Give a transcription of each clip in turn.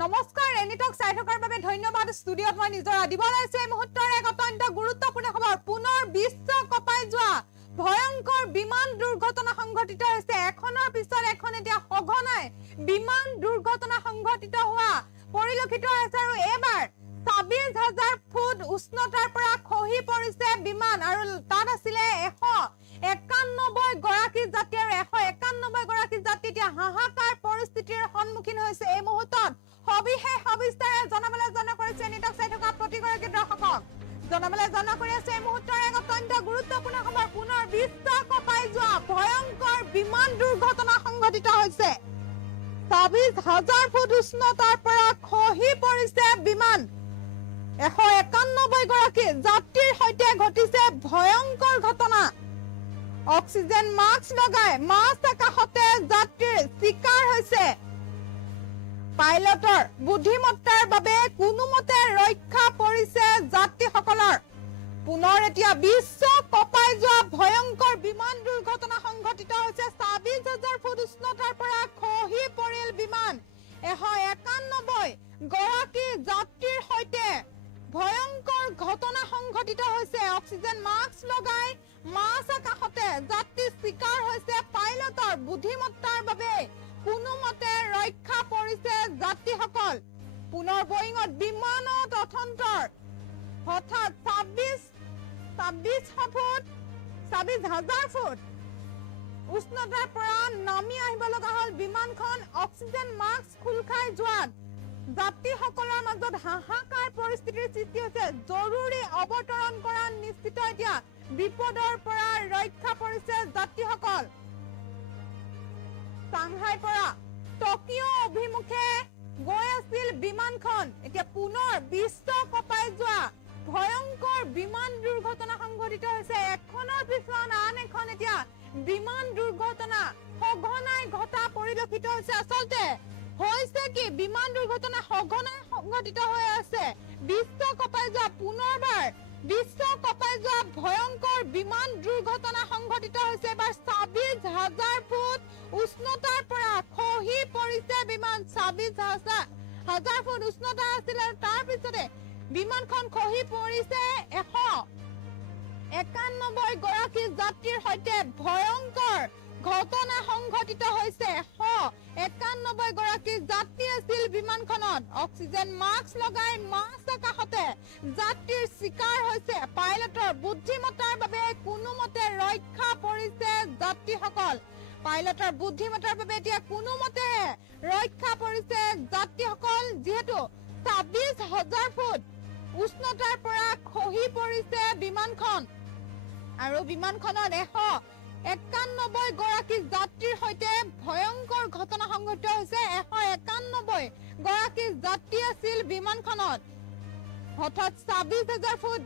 নমস্কাৰ এনিটক চাই থকাৰ বাবে ধন্যবাদ ষ্টুডিঅত মই নিজৰ আদিবাল আছে এই মুহূৰ্তৰ এক অত্যন্ত গুৰুত্বপূৰ্ণ খবৰ পুনৰ বিশ্ব কপাই যোৱা ভয়ংকৰ বিমান দুৰ্ঘটনা সংঘটিত হৈছে এখনৰ পিছত এখন এতিয়া সঘনাই বিমান দুৰ্ঘটনা সংঘটিত হোৱা পৰিলক্ষিত হৈছে আৰু এবাৰ ২৬,০০০ ফুট উষ্ণতাৰ পৰা খহি পৰিছে বিমান আৰু তাত আছিলে ১৯১ গৰাকী যাত্ৰী আৰু ১৯১ গৰাকী যাত্ৰী এতিয়া হাহাকাৰ পৰিস্থিতিৰ সন্মুখীন হৈছে এই মুহূৰ্তত সবিশেষ সবিস্তাৰে জনাবলৈ যত্ন কৰিছে এনিটক চাই থকা প্ৰতিগৰাকী দৰ্শকক জনাবলৈ যত্ন কৰি আছে এই মুহূৰ্তৰ এক অত্যন্ত গুৰুত্বপূৰ্ণ খবৰ পুনৰ বিশ্ব কপাই যোৱা ভয়ংকৰ বিমান দুৰ্ঘটনা সংঘটিত হৈছে ২৬,০০০ ফুট উষ্ণতাৰ পৰা খহি পৰিছে বিমান ১৯১ গৰাকী যাত্ৰীৰ সৈতে ঘটিছে ভয়ংকৰ ঘটনা অক্সিজেন মাস্ক লগাই মাছ আকাশতে যাত্ৰীৰ চিকাৰ হৈছে পাইলটৰ বুদ্ধিমত্তাৰ বাবে কোনোমতে ৰক্ষা পৰিছে যাত্ৰীসকলৰ পুনৰ এতিয়া বিশ্ব কপাই যোৱা ভয়ংকৰ বিমান দুৰ্ঘটনা সংঘটিত হৈছে ২৬,০০০ ফুট উষ্ণতাৰ পৰা খহি পৰিল বিমান ১৯১ গৰাকী যাত্ৰীৰ সৈতে ভয়ংকৰ ঘটনা সংঘটিত হৈছে অক্সিজেন মাস্ক লগাই মাছ আকাশতে যাত্ৰী চিকাৰ হৈছে পাইলটৰ বুদ্ধিমত্তাৰ বাবে কোনোমতে ৰক্ষা পৰিছে যাত্ৰীসকল পুনৰ বয়িঙত বিমানত অথন্তৰ হঠাৎ ২৬,০০০ ফুট উষ্ণতাৰ পৰা নামি আহিব লগা হল বিমানখন অক্সিজেন মাস্ক খোল খাই যোৱাত যাত্ৰীসকলৰ মাজত হাহাকাৰ পৰিস্থিতিৰ সৃষ্টি হৈছে জৰুৰী অৱতৰণ কৰা নিশ্চিত এতিয়া বিপদৰ পৰা ৰক্ষা পৰিছে যাত্ৰীসকল চাংহাইৰ পৰা টকিঅ অভিমুখে গৈ আছিল বিমানখন এতিয়া পুনৰ বিশ্ব কপাই যোৱা ভয়ংকৰ বিমান দুৰ্ঘটনা সংঘটিত হৈছে এখনৰ পিছত আন এখন এতিয়া বিমান দুৰ্ঘটনা সঘনাই ঘটা পৰিলক্ষিত হৈছে আচলতে হৈছে কি বিমান দুৰ্ঘটনা সঘনাই সংঘটিত হৈ আছে বিশ্ব কপাই যোৱা পুনৰবাৰ বিশ্ব কপাই যোৱা ভয়ংকৰ বিমান দুৰ্ঘটনা সংঘটিত হৈছে এবাৰ ২৬,০০০ ফুট উষ্ণতাৰ পৰা খহি পৰিছে বিমান ২৬,০০০ ফুট উষ্ণতা আছিল আৰু তাৰ পিছতে বিমানখন খহি পৰিছে ১৯১ গৰাকী যাত্ৰীৰ সৈতে ভয়ংকৰ ঘটনা সংঘটিত হৈছে ১৯ গৰাকী যাত্ৰী আছিল বিমানখনত অক্সিজেন মাস্ক লগাই মাছ আকাশতে যাত্ৰীৰ চিকাৰ হৈছে পাইলটৰ বুদ্ধিমত্তাৰ বাবে কোনোমতে ৰক্ষা পৰিছে যাত্ৰীসকল পাইলটৰ বুদ্ধিমত্তাৰ বাবে এতিয়া কোনোমতে ৰক্ষা পৰিছে যাত্ৰীসকল যিহেতু ২৬,০০০ ফুট উষ্ণতাৰ পৰা খহি পৰিছে বিমানখন আৰু বিমানখনত ১৯ গৰাকী যাত্ৰীৰ সৈতে ভয়ংকৰ ঘটনা সংঘটিত হৈছে ১৯ গৰাকী যাত্ৰী আছিল বিমানখনত হঠাৎ ২৬,০০০ ফুট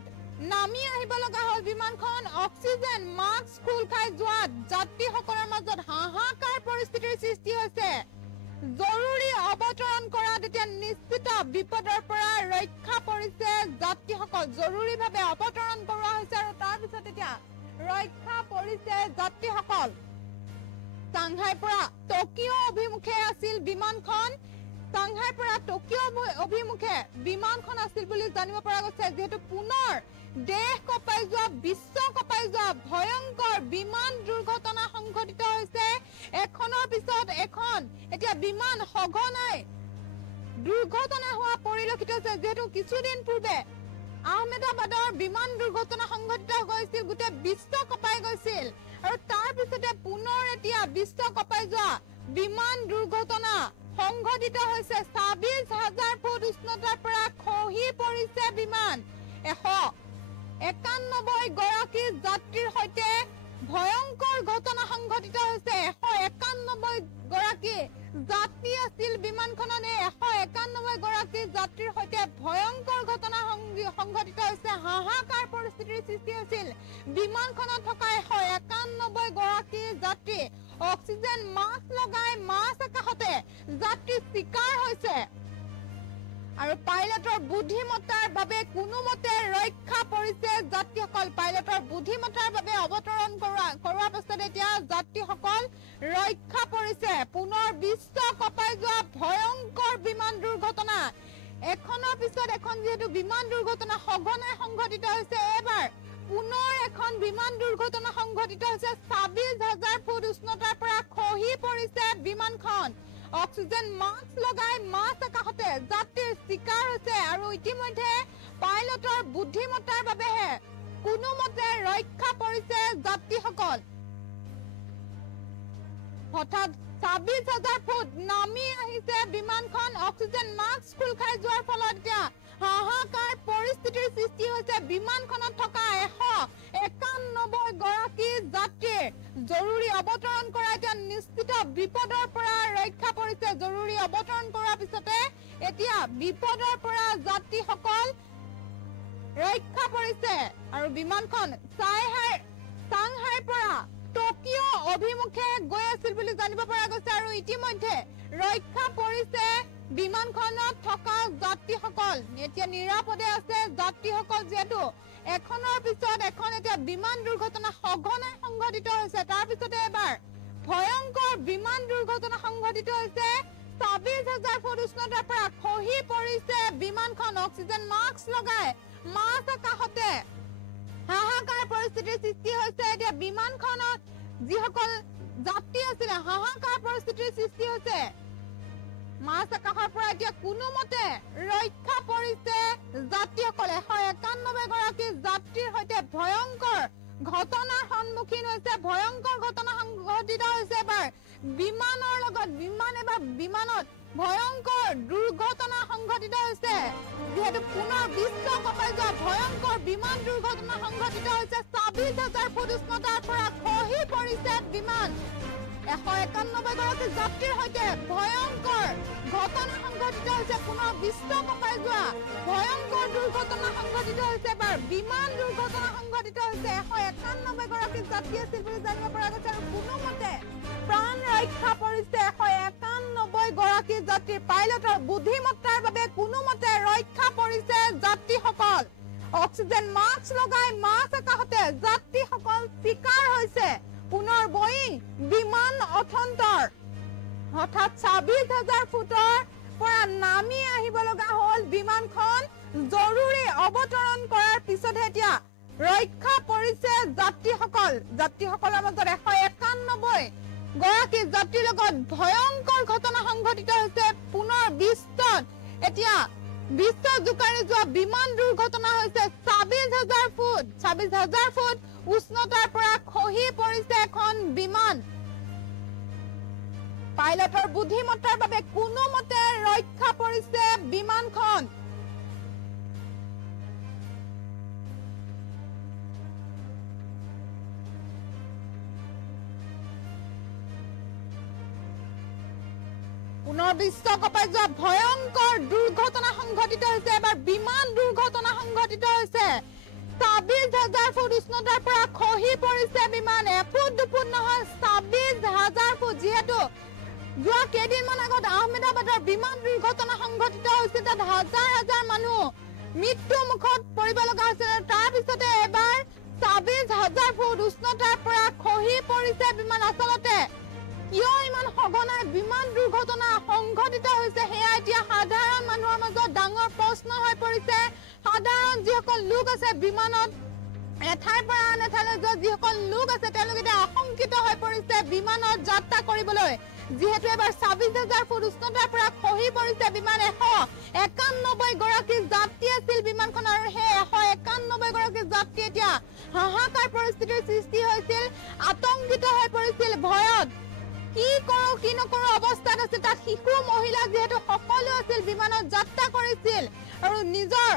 নামি আহিব লগা হল বিমানখন অক্সিজেন মাস্ক খোল খাই যোৱাত যাত্ৰীসকলৰ মাজত হাহাকাৰ পৰিস্থিতিৰ সৃষ্টি হৈছে জৰুৰী অৱতৰণ কৰাত এতিয়া নিশ্চিত বিপদৰ পৰা ৰক্ষা পৰিছে যাত্ৰীসকল জৰুৰীভাৱে অৱতৰণ কৰোৱা হৈছে আৰু তাৰ পিছত এতিয়া ৰক্ষা পৰিছে যাত্ৰীসকল চাংহাইৰ পৰা টকিঅ অভিমুখে আছিল বিমানখন চাংহাইৰ পৰা টকিঅ অভিমুখে বিমানখন আছিল বুলি জানিব পৰা গৈছে যিহেতু পুনৰ দেশ কপাই যোৱা বিশ্ব কপাই যোৱা ভয়ংকৰ বিমান দুৰ্ঘটনা সংঘটিত হৈছে এখনৰ পিছত এখন এতিয়া বিমান সঘনাই দুৰ্ঘটনা হোৱা পৰিলক্ষিত হৈছে যিহেতু কিছুদিন পূৰ্বে আহমেদাবাদৰ বিমান দুৰ্ঘটনা সংঘটিত হৈছিল গোটেই বিশ্ব কপাই গৈছিল আৰু তাৰ পিছতে পুনৰ এতিয়া বিশ্ব কপাই যোৱা বিমান দুৰ্ঘটনা সংঘটিত হৈছে ২৬,০০০ ফুট উষ্ণতাৰ পৰা খহি পৰিছে বিমান ১৯ গৰাকী যাত্ৰীৰ সৈতে ভয়ংকৰ ঘটনা সংঘটিত হৈছে ১৯ গৰাকী যাত্ৰী আছিল বিমানখনত ১৯ গৰাকী যাত্ৰীৰ সৈতে ভয়ংকৰ ঘটনা সংঘটিত হৈছে হাহাকাৰ পৰিস্থিতিৰ সৃষ্টি হৈছিল বিমানখনত থকা ১৯ গৰাকী যাত্ৰী অক্সিজেন মাস্ক লগাই মাছ আকাশতে যাত্ৰী চিকাৰ হৈছে আৰু পাইলটৰ বুদ্ধিমত্তাৰ বাবে কোনোমতে ৰক্ষা পৰিছে যাত্ৰীসকল পাইলটৰ বুদ্ধিমত্তাৰ বাবে অৱতৰণ কৰোৱাৰ পাছত এতিয়া যাত্ৰীসকল ৰক্ষা পৰিছে পুনৰ বিশ্ব কপাই যোৱা ভয়ংকৰ বিমান দুৰ্ঘটনা দুৰ্ঘটনা এখনৰ পিছত এখন যেহেতু বিমান দুৰ্ঘটনা সঘনাই সংঘটিত হৈছে এবাৰ পুনৰ এখন বিমান দুৰ্ঘটনা সংঘটিত হৈছে ২৬,০০০ ফুট উষ্ণতাৰ পৰা খহি পৰিছে বিমানখন অক্সিজেন মাস্ক লগাই মাছ আকাশতে যাত্ৰীৰ চিকাৰ হৈছে আৰু ইতিমধ্যে পাইলটৰ বুদ্ধিমত্তাৰ বাবেহে কোনোমতে ৰক্ষা পৰিছে যাত্ৰীসকল হঠাৎ ২৬,০০০ ফুট নামি আহিছে বিমানখন অক্সিজেন মাস্ক খুল খাই যোৱাৰ ফলত এতিয়া হাহাকাৰ পৰিস্থিতিৰ সৃষ্টি হৈছে বিমানখনত থকা ১৯১ গৰাকী যাত্ৰীৰ জৰুৰী অৱতৰণ কৰা এতিয়া নিশ্চিত বিপদৰ পৰা ৰক্ষা পৰিছে জৰুৰী অৱতৰণ কৰাৰ পিছতে এতিয়া বিপদৰ পৰা যাত্ৰীসকল ৰক্ষা পৰিছে আৰু বিমানখন চাংহাইৰ পৰা টকিঅ অভিমুখে গৈ আছিল বুলি জানিব পৰা গৈছে আৰু ইতিমধ্যে ৰক্ষা পৰিছে বিমানখনত থকা যাত্ৰীসকল এতিয়া নিৰাপদে আছে যাত্ৰীসকল যেহেতু এখনৰ পিছত এখন এতিয়া বিমান দুৰ্ঘটনা সঘনাই সংঘটিত হৈছে তাৰ পিছতে এবাৰ ভয়ংকৰ বিমান দুৰ্ঘটনা সংঘটিত হৈছে ২৬,০০০ ফুট উষ্ণতাৰ পৰা খহি পৰিছে বিমানখন অক্সিজেন মাস্ক লগাই মাছ আকাশতে হাহাকাৰ পৰিস্থিতিৰ সৃষ্টি হৈছে এতিয়া বিমানখনত যিসকল যাত্ৰী আছিল হাহাকাৰ পৰিস্থিতিৰ সৃষ্টি হৈছে মাছ আকাশৰ পৰা এতিয়া কোনোমতে ৰক্ষা পৰিছে যাত্ৰীসকলে ১৯১ গৰাকী যাত্ৰীৰ সৈতে ভয়ংকৰ ঘটনাৰ সন্মুখীন হৈছে ভয়ংকৰ ঘটনা সংঘটিত হৈছে এবাৰ বিমানৰ লগত বিমানত ভয়ংকৰ দুৰ্ঘটনা সংঘটিত হৈছে যেহেতু পুনৰ বিশ্ব কঁপাই যোৱা ভয়ংকৰ বিমান দুৰ্ঘটনা সংঘটিত হৈছে ২৬,০০০ ফুট উষ্ণতাৰ পৰা খহি পৰিছে বিমান ১৯১ গৰাকী যাত্ৰীৰ সৈতে ভয়ংকৰ ঘটনা সংঘটিত হৈছে পুনৰ বিশ্ব কঁপাই যোৱা ভয়ংকৰ দুৰ্ঘটনা সংঘটিত হৈছে এবাৰ বিমান দুৰ্ঘটনা সংঘটিত হৈছে ১৯১ গৰাকী যাত্ৰী আছিল বুলি জানিব পৰা গৈছে আৰু কোনোমতে প্ৰাণ ৰক্ষা পৰিছে ১৯১ গৰাকী যাত্ৰীৰ পাইলটৰ বুদ্ধিমত্তাৰ বাবে কোনোমতে ৰক্ষা পৰিছে যাত্ৰীসকল অক্সিজেন মাস্ক লগাই মাছ আকাশতে যাত্ৰীসকল চিকাৰ হৈছে পুনৰ বয়িং বিমান অথন্তৰ হঠাৎ ২৬,০০০ ফুটৰ পৰা নামি আহিব লগা হ'ল বিমানখন জৰুৰী অৱতৰণ কৰাৰ পিছতহে এতিয়া ৰক্ষা পৰিছে যাত্ৰীসকলৰ মাজত ১৯১ গৰাকী যাত্ৰীৰ লগত ভয়ংকৰ ঘটনা সংঘটিত হৈছে পুনৰ বিশ্বত এতিয়া বিশ্ব জোকাৰি যোৱা বিমান দুৰ্ঘটনা হৈছে ২৬,০০০ ফুট উষ্ণতাৰ পৰা খহি পৰিছে এখন বিমান পাইলটৰ বুদ্ধিমত্তাৰ বাবে কোনোমতে ৰক্ষা পৰিছে বিমানখন পুনৰ বিশ্ব কঁপাই যোৱা ভয়ংকৰ দুৰ্ঘটনা সংঘটিত হৈছে এবাৰ বিমান দুৰ্ঘটনা সংঘটিত হৈছে ২৬,০০০ ফুট উষ্ণতাৰ পৰা খহি পৰিছে বিমান এফুট দুফুট নহয় ২৬,০০০ ফুট যিহেতু যোৱা কেইদিনমান আগত আহমেদাবাদৰ বিমান দুৰ্ঘটনা সংঘটিত হৈছিল তাত হাজাৰ মানুহ মৃত্যু মুখত পৰিব লগা হৈছিল তাৰ পিছতে এবাৰ ২৬,০০০ ফুট উষ্ণতাৰ পৰা খহি পৰিছে বিমান আচলতে কিয় ইমান সঘনাই বিমান দুৰ্ঘটনা সংঘটিত হৈছে সেয়া এতিয়া সাধাৰণ মানুহৰ মাজত ডাঙৰ প্ৰশ্ন হৈ পৰিছে সাধাৰণ যিসকল লোক আছে বিমানত এঠাইৰ পৰা আন এঠাইলৈ যোৱা যিসকল লোক আছে তেওঁলোকে এতিয়া আশংকিত হৈ পৰিছে বিমানত যাত্ৰা কৰিবলৈ যিহেতু এবাৰ ২৬,০০০ ফুট উষ্ণতাৰ পৰা খহি পৰিছে বিমান ১৯১ গৰাকী যাত্ৰী আছিল বিমানখন আৰু সেই ১৯১ গৰাকী যাত্ৰী এতিয়া হাহাকাৰ পৰিস্থিতিৰ সৃষ্টি হৈছিল আতংকিত হৈ পৰিছিল ভয়ত কি কৰো কি নকৰো অৱস্থাত আছে তাত শিশু মহিলা যেহেতু সকলো আছিল বিমানত যাত্ৰা কৰিছিল আৰু নিজৰ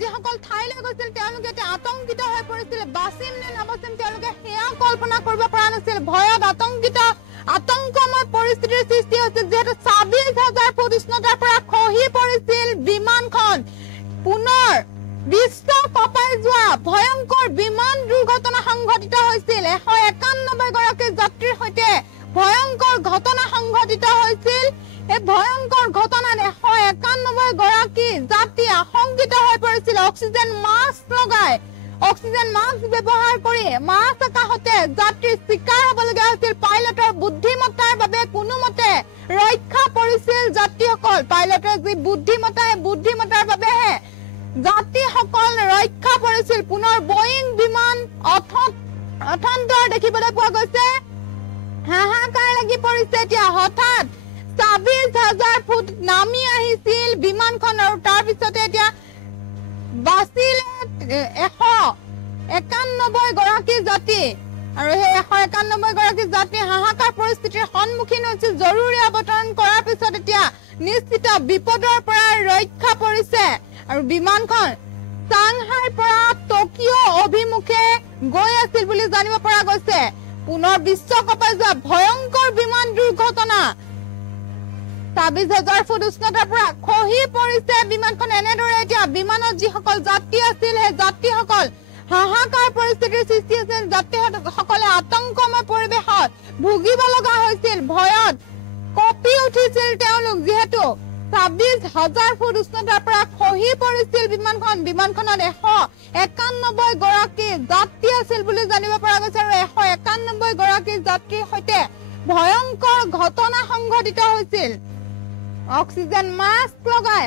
যিসকল ঠাইলৈ গৈছিল তেওঁলোকে এতিয়া আতংকিত হৈ পৰিছিল বাচিম নে নাবাচিম তেওঁলোকে সেয়া কল্পনা কৰিব পৰা নাছিল ভয়ত আতংকময় পৰিস্থিতিৰ সৃষ্টি হৈছিল যেহেতু ২৬,০০০ ফুট উষ্ণতাৰ পৰা খহি পৰিছিল বিমানখন পুনৰ বিশ্ব কঁপাই যোৱা ভয়ংকৰ বিমান দুৰ্ঘটনা সংঘটিত হৈছিল ১৯১ গৰাকী যাত্ৰীৰ সৈতে ভয়ংকৰ ঘটনা সংঘটিত হৈছিল এই ভয়ংকৰ ঘটনাত ১৯১ গৰাকী যাত্ৰী আশংকিত হৈ পৰিছিল অক্সিজেন মাস্ক ব্যৱহাৰ কৰি মাছ আকাশতে যাত্ৰীৰ চিকাৰ হ'বলগীয়া হৈছিল পাইলটৰ বুদ্ধিমত্তাৰ বাবে কোনোমতে ৰক্ষা পৰিছিল যাত্ৰীসকল পাইলটৰ যি বুদ্ধিমতাৰ বাবেহে যাত্ৰীসকল ৰক্ষা পৰিছিল পুনৰ বয়িং বিমান অথন্তৰ দেখিবলৈ পোৱা গৈছে হাহাকাৰ লাগি পৰিছে এতিয়া হঠাৎ ২৬,০০০ ফুট নামি আহিছিল বিমানখন আৰু তাৰ পিছতে এতিয়া বাছিল ১৯১ গৰাকী যাত্ৰী আৰু সেই ১৯১ গৰাকী যাত্ৰী হাহাকাৰ পৰিস্থিতিৰ সন্মুখীন হৈছিল জৰুৰী অৱতৰণ কৰাৰ পিছত এতিয়া নিশ্চিত বিপদৰ পৰা ৰক্ষা পৰিছে আৰু বিমানখন চাংহাইৰ পৰা টকিঅ' অভিমুখে গৈ আছিল বুলি জানিব পৰা গৈছে পুনৰ বিশ্বকাপে যোৱা ভয়ংকৰ বিমান দুৰ্ঘটনা ২৬,০০০ ফুট উষ্ণতাৰ পৰা খহি পৰিছে বিমানখন এনেদৰে এতিয়া বিমানত যিসকল যাত্ৰী আছিল সেই যাত্ৰীসকল হাহাকাৰ পৰিস্থিতিৰ সৃষ্টি হৈছিল যাত্ৰীসকলে আতংকময় পৰিৱেশত ভুগিব লগা হৈছিল ভয়ত কঁপি উঠিছিল তেওঁলোক যিহেতু ২৬,০০০ ফুট উষ্ণতাৰ পৰা খহি পৰিছিল বিমানখনত ১৯১ গৰাকী যাত্ৰী আছিল বুলি জানিব পৰা গৈছে আৰু ১৯১ গৰাকী যাত্ৰীৰ সৈতে ভয়ংকৰ ঘটনা সংঘটিত হৈছিল অক্সিজেন মাস্ক লগাই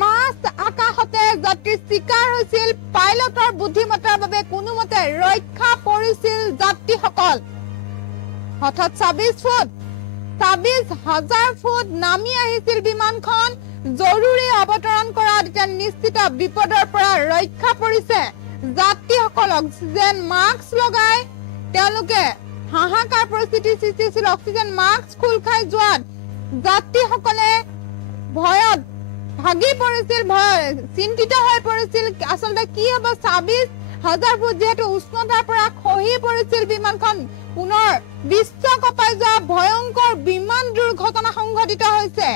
মাছ আকাশতে যাত্ৰীৰ চিকাৰ হৈছিল পাইলটৰ বুদ্ধিমতাৰ বাবে কোনোমতে ৰক্ষা পৰিছিল যাত্ৰীসকল হঠাৎ ২৬,০০০ ফুট নামি আহিছিল বিমানখন জৰুৰী অৱতৰণ কৰাত এতিয়া নিশ্চিত বিপদৰ পৰা ৰক্ষা পৰিছে যাত্ৰীসকল অক্সিজেন মাস্ক লগাই তেওঁলোকে হাহাকাৰ পৰিস্থিতিৰ সৃষ্টি হৈছিল অক্সিজেন মাস্ক খোল খাই যোৱাত যাত্ৰীসকলে ভয়ত ভাগি পৰিছিল চিন্তিত হৈ পৰিছিল আচলতে কি হ'ব ২৬,০০০ ফুট যিহেতু উষ্ণতাৰ পৰা খহি পৰিছিল বিমানখন পুনৰ বিশ্বকাপে যোৱা ভয়ংকৰ বিমান দুৰ্ঘটনা সংঘটিত হৈছে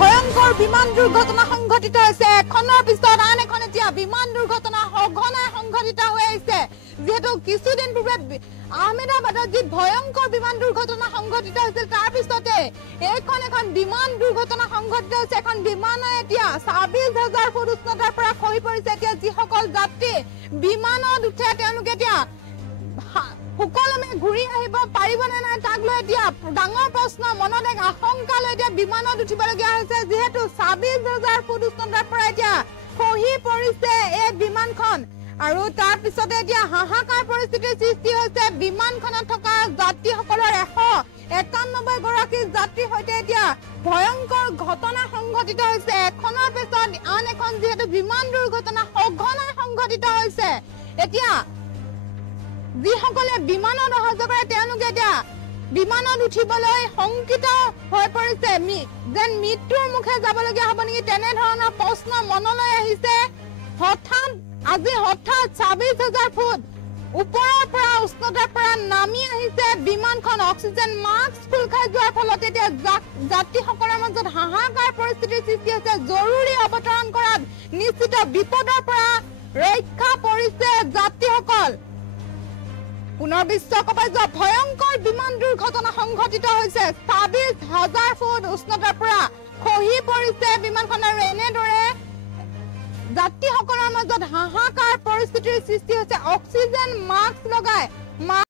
ভয়ংকৰ বিমান দুৰ্ঘটনা সংঘটিত হৈছে এখনৰ পিছত আন এখন এতিয়া বিমান দুৰ্ঘটনা সঘনাই সংঘটিত হৈ আহিছে যেহেতু কিছুদিন পূৰ্বে আহমেদাবাদত যি ভয়ংকৰ বিমান দুৰ্ঘটনা সংঘটিত হৈছিল তাৰ পিছতে এখন বিমান দুৰ্ঘটনা সংঘটিত হৈছে এখন বিমানে এতিয়া ২৬,০০০ ফুট উষ্ণতাৰ পৰা খহি পৰিছে এতিয়া যিসকল যাত্ৰী বিমানত উঠে তেওঁলোকে এতিয়া সকলোমে ঘূৰি আহিব পাৰিবনে নাই তাক লৈ এতিয়া ডাঙৰ প্ৰশ্ন মনত এক আশংকা লৈ এতিয়া বিমানত উঠিবলগীয়া হৈছে যিহেতু ২৬,০০০ ফুট উষ্ণতাৰ পৰা এতিয়া খহি পৰিছে এই বিমানখন আৰু তাৰ পিছতে এতিয়া হাহাকাৰ পৰিস্থিতিৰ সৃষ্টি হৈছে বিমানখনত থকা যাত্ৰীসকলৰ ১৯১ গৰাকী যাত্ৰীৰ সৈতে এতিয়া ভয়ংকৰ ঘটনা সংঘটিত হৈছে এখনৰ পিছত আন এখন যিহেতু বিমান দুৰ্ঘটনা সঘনাই সংঘটিত হৈছে এতিয়া যিসকলে বিমানত অহা যোৱা কৰে তেওঁলোকে এতিয়া বিমানত উঠিবলৈ শংকিত হৈ পৰিছে যেন মৃত্যুৰ মুখে যাবলগীয়া হ'ব নেকি তেনেধৰণৰ প্ৰশ্ন মনলৈ আহিছে আজি হঠাৎ ২৬,০০০ ফুট ওপৰৰ পৰা উষ্ণতাৰ পৰা নামি আহিছে বিমানখন অক্সিজেন মাস্ক খোল খাই যোৱাৰ ফলত এতিয়া যাত্ৰীসকলৰ মাজত হাহাকাৰ পৰিস্থিতিৰ সৃষ্টি হৈছে জৰুৰী অৱতৰণ কৰাত নিশ্চিত বিপদৰ পৰা ৰক্ষা পৰিছে যাত্ৰীসকল পুনৰ বিশ্বকাপে যোৱা ভয়ংকৰ বিমান দুৰ্ঘটনা সংঘটিত হৈছে ২৬,০০০ ফুট উষ্ণতাৰ পৰা খহি পৰিছে বিমানখন আৰু এনেদৰে যাত্ৰীসকলৰ মাজত হাহাকাৰ পৰিস্থিতিৰ সৃষ্টি হৈছে অক্সিজেন মাস্ক লগাই